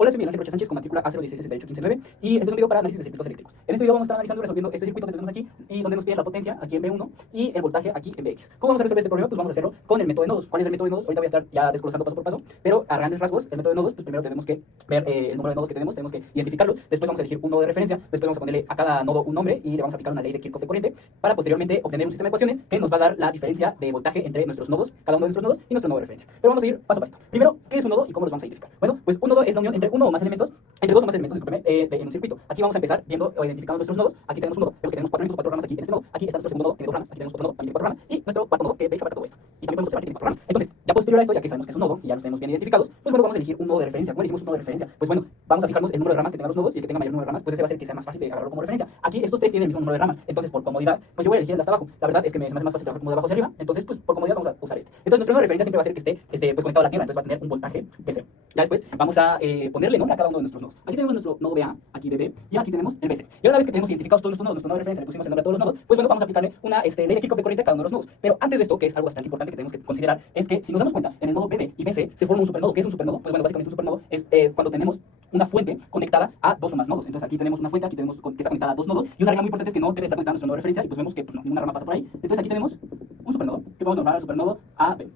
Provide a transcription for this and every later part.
Hola, soy Miguel Ángel Rocha Sánchez con matrícula A0166815 y este es un video para análisis de circuitos eléctricos. En este video vamos a estar analizando y resolviendo este circuito que tenemos aquí y donde nos pide la potencia aquí en B1 y el voltaje aquí en BX. ¿Cómo vamos a resolver este problema? Pues vamos a hacerlo con el método de nodos. ¿Cuál es el método de nodos? Ahorita voy a estar ya desglosando paso por paso, pero a grandes rasgos, el método de nodos, pues primero tenemos que ver el número de nodos que tenemos que identificarlo, después vamos a elegir un nodo de referencia, después vamos a ponerle a cada nodo un nombre y le vamos a aplicar una ley de Kirchhoff de corriente para posteriormente obtener un sistema de ecuaciones que nos va a dar la diferencia de voltaje entre nuestros nodos, cada uno de nuestros nodos y nuestro nodo de referencia. Pero vamos a ir paso a paso. Primero, ¿qué es un nodo y cómo los vamos a identificar? Bueno, pues un nodo es la unión entre uno o más elementos, entre dos o más elementos, discúlpeme, en un circuito. Aquí vamos a empezar viendo o identificando nuestros nodos. Aquí tenemos un nodo, vemos que tenemos cuatro ramas aquí en este nodo. Aquí está nuestro segundo nodo, tiene dos ramas. Aquí tenemos otro nodo, también tiene cuatro ramas. Y nuestro cuarto nodo, que de hecho abarca todo esto. Y también podemos observar que tiene cuatro ramas. Entonces, ya posterior a esto, ya que sabemos que es un nodo y ya los tenemos bien identificados, pues bueno, vamos a elegir un nodo de referencia. ¿Cómo elegimos un nodo de referencia? Pues bueno, vamos a fijarnos el número de ramas que tengan los nodos y el que tenga mayor número de ramas, pues ese va a ser que sea más fácil de agarrarlo como referencia. Aquí estos tres tienen el mismo número de ramas, entonces por comodidad, pues yo voy a elegir el de hasta abajo. La verdad es que me hace más fácil trabajar como de abajo hacia arriba, entonces pues por comodidad vamos a usar este. Entonces nuestro nodo de referencia siempre va a ser que esté pues conectado a la tierra, entonces va a tener un voltaje BC. Ya después vamos a ponerle nombre a cada uno de nuestros nodos. Aquí tenemos nuestro nodo BA, aquí BB y aquí tenemos el BC. Y una vez que tenemos identificados todos nuestro nodo de referencia, le pusimos el nombre a todos los nodos, pues bueno, vamos a aplicarle una ley de Kirchhoff de corriente a cada uno de los nodos. Pero antes de esto, que es algo bastante importante que tenemos que considerar, es que si nos damos cuenta, en el nodo BB y BC se forma un supernodo. ¿Qué es un supernodo? Pues bueno, básicamente un supernodo es cuando tenemos una fuente conectada a dos o más nodos. Entonces aquí tenemos una fuente, aquí tenemos que está conectada a dos nodos y una regla muy importante es que no debe estar conectada a nuestro nodo de referencia y pues vemos que pues no, ninguna rama pasa por ahí. Entonces aquí tenemos un supernodo que vamos a nombrar al supernodo AB.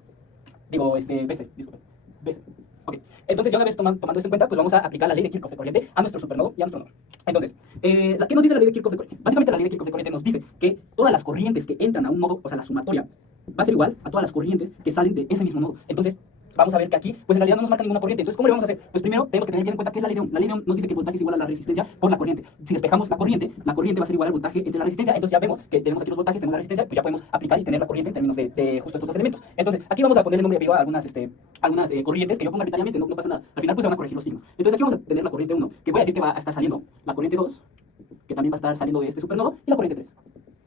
Digo, BC, disculpen. BC. Ok, entonces ya una vez tomando esto en cuenta, pues vamos a aplicar la ley de Kirchhoff de corriente a nuestro supernodo y a nuestro nodo. Entonces, ¿qué nos dice la ley de Kirchhoff de corriente? Básicamente la ley de Kirchhoff de corriente nos dice que todas las corrientes que entran a un nodo, o sea, la sumatoria, va a ser igual a todas las corrientes que salen de ese mismo nodo. Entonces, vamos a ver que aquí, pues en realidad no nos marca ninguna corriente. Entonces, ¿cómo le vamos a hacer? Pues primero tenemos que tener bien en cuenta qué es la ley de Ohm. La ley de Ohm nos dice que el voltaje es igual a la resistencia por la corriente. Si despejamos la corriente va a ser igual al voltaje entre la resistencia. Entonces ya vemos que tenemos aquí los voltajes, tenemos la resistencia, pues ya podemos aplicar y tener la corriente en términos de justo estos dos elementos. Entonces, aquí vamos a ponerle nombre vivo a algunas corrientes que yo pongo arbitrariamente, no pasa nada. Al final pues se van a corregir los signos. Entonces aquí vamos a tener la corriente 1, que voy a decir que va a estar saliendo la corriente 2, que también va a estar saliendo de este supernodo, y la corriente 3,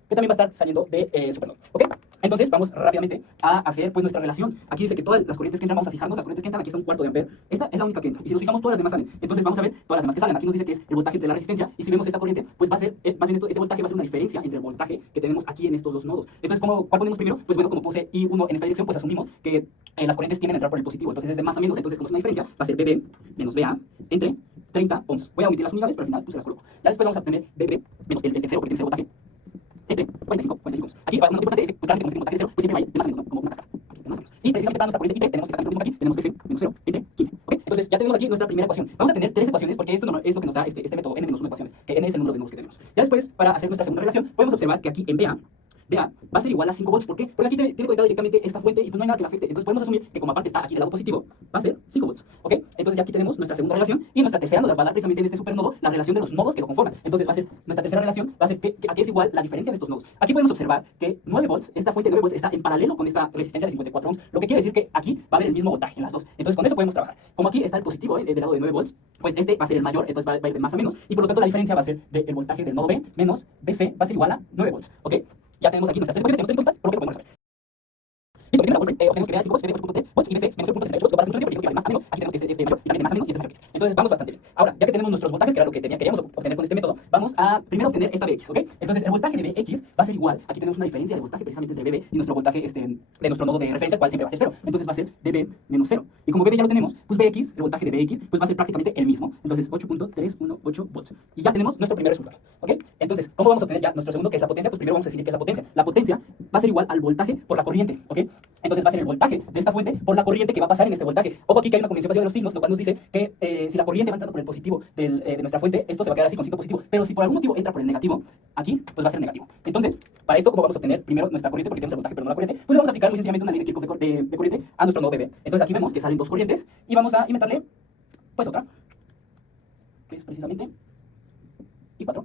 que también va a estar saliendo de supernodo. ¿Ok? Entonces vamos rápidamente a hacer pues nuestra relación. Aquí dice que todas las corrientes que entran, vamos a fijarnos, las corrientes que entran aquí son cuarto de ampere. Esta es la única que entra. Y si nos fijamos, todas las demás salen. Entonces vamos a ver todas las demás que salen. Aquí nos dice que es el voltaje entre la resistencia. Y si vemos esta corriente, pues va a ser, más bien este voltaje va a ser una diferencia entre el voltaje que tenemos aquí en estos dos nodos. Entonces, ¿cuál ponemos primero? Pues bueno, como puse I1 en esta dirección, pues asumimos que las corrientes tienden a entrar por el positivo. Entonces es de más a menos. Entonces, como es una diferencia, va a ser BB menos BA entre 30 ohms. Voy a omitir las unidades, pero al final pues se las coloco. Ya después vamos a tener BB menos el 0, porque tiene 0 voltaje. Entre 45 ohms. Aquí, lo importante es que, pues, claramente, como tenemos voltaje de 0, pues siempre va a ir de más a menos, ¿no? Como una cascada. Aquí, de más a menos. Y precisamente para nuestra corriente I3 tenemos exactamente lo mismo aquí, tenemos BC menos 0 entre 15. ¿Ok? Entonces ya tenemos aquí nuestra primera ecuación. Vamos a tener tres ecuaciones porque esto es lo que nos da este método n menos 1 ecuaciones, que n es el número de nodos que tenemos. Ya después, para hacer nuestra segunda relación, podemos observar que aquí en BA va a ser igual a 5 volts. ¿Por qué? Porque aquí tiene conectada directamente esta fuente y pues no hay nada que la afecte. Entonces podemos asumir que como aparte está aquí del lado positivo, va a ser 5 volts. ¿Ok? Entonces ya aquí tenemos nuestra segunda relación y nuestra tercera nos va a dar precisamente en este supernodo la relación de los nodos que lo conforman. Entonces va a ser nuestra tercera relación, va a ser que aquí es igual la diferencia de estos nodos. Aquí podemos observar que 9 volts, esta fuente de 9 volts está en paralelo con esta resistencia de 54 ohms, lo que quiere decir que aquí va a haber el mismo voltaje en las dos. Entonces con eso podemos trabajar. Como aquí está el positivo del lado de 9 volts, pues este va a ser el mayor, entonces va a ir de más a menos y por lo tanto la diferencia va a ser del voltaje del nodo B menos BC va a ser igual a 9 volts. ¿Ok? Ya tenemos aquí nuestras tres ecuaciones, tenemos tres cuentas, por lo que lo podemos resolver. Listo, primero obtenemos que BA es 5 volts, BB 8.3 volts y BC es menos 0.68. Lo para hacer porque de más a menos, aquí tenemos que este mayor y también de más a menos y este mayor que este. Entonces vamos bastante bien. Ahora, ya que tenemos nuestros voltajes, que era lo que queríamos obtener con este método, vamos a primero obtener esta BX, ¿ok? Entonces el voltaje de BX va a ser igual, aquí tenemos una diferencia de voltaje precisamente entre BB y nuestro voltaje de nuestro nodo de referencia, el cual siempre va a ser 0. Entonces va a ser BB menos 0. Y como BB ya lo tenemos, pues BX, el voltaje de BX, pues va a ser prácticamente el mismo. Entonces 8.318 volts. Y ya tenemos nuestro primer resultado, ¿ok? Entonces, ¿cómo vamos a obtener ya nuestro segundo, que es la potencia? Pues primero vamos a definir qué es la potencia. La potencia va a ser igual al voltaje por la corriente, ¿ok? Entonces va a ser el voltaje de esta fuente por la corriente que va a pasar en este voltaje. Ojo aquí que hay una convención básica de los signos, lo cual nos dice que si la corriente va entrando por el positivo de nuestra fuente, esto se va a quedar así con signo positivo. Pero si por algún motivo entra por el negativo, aquí pues va a ser negativo. Entonces, para esto, ¿cómo vamos a obtener primero nuestra corriente? Porque tenemos el voltaje pero no la corriente. Pues vamos a aplicar muy sencillamente una ley de Kirchhoff de corriente a nuestro nodo BB. Entonces aquí vemos que salen dos corrientes y vamos a inventarle pues otra, que es precisamente I4.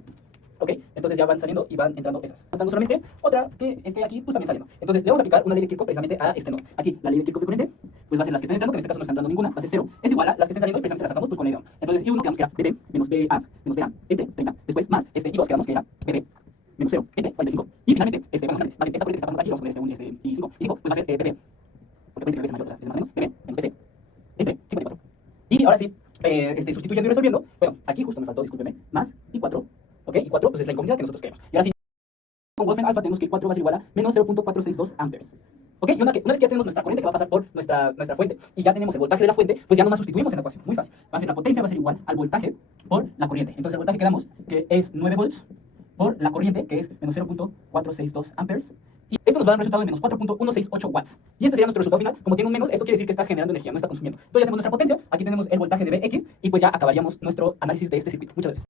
¿Ok? Entonces ya van saliendo y van entrando esas. Faltando solamente otra que esté aquí, pues también saliendo. Entonces le vamos a aplicar una ley de Kirchhoff precisamente a este nodo. Aquí, la ley de Kirchhoff de corriente, pues va a ser las que estén entrando, que en este caso no está entrando ninguna, va a ser 0. Es igual a las que estén saliendo y precisamente las sacamos pues con ley de Ohm. Entonces I1 quedamos que era BB menos BA entre 30. Después más I2 quedamos que era BB menos 0 entre 45. Y finalmente, esta corriente que está pasando por aquí, vamos a poner I5, pues va a ser BB, porque puede ser que BB sea mayor, o sea, es más o menos, BB menos BC entre 54. Y ahora sí, sustituyendo y resolviendo, bueno, aquí justo me faltó, discúlpeme, más I4. ¿Ok? Y 4 pues es la incógnita que nosotros queremos. Y ahora sí, con Wolfram alfa tenemos que 4 va a ser igual a menos 0.462 amperes. ¿Ok? Y una vez que ya tenemos nuestra corriente que va a pasar por nuestra fuente y ya tenemos el voltaje de la fuente, pues ya nomás sustituimos en la ecuación. Muy fácil. Va a ser la potencia va a ser igual al voltaje por la corriente. Entonces el voltaje que damos, que es 9 volts, por la corriente, que es menos 0.462 amperes. Y esto nos va a dar un resultado de menos 4.168 watts. Y este sería nuestro resultado final. Como tiene un menos, esto quiere decir que está generando energía, no está consumiendo. Entonces ya tenemos nuestra potencia, aquí tenemos el voltaje de Bx y pues ya acabaríamos nuestro análisis de este circuito. Muchas gracias.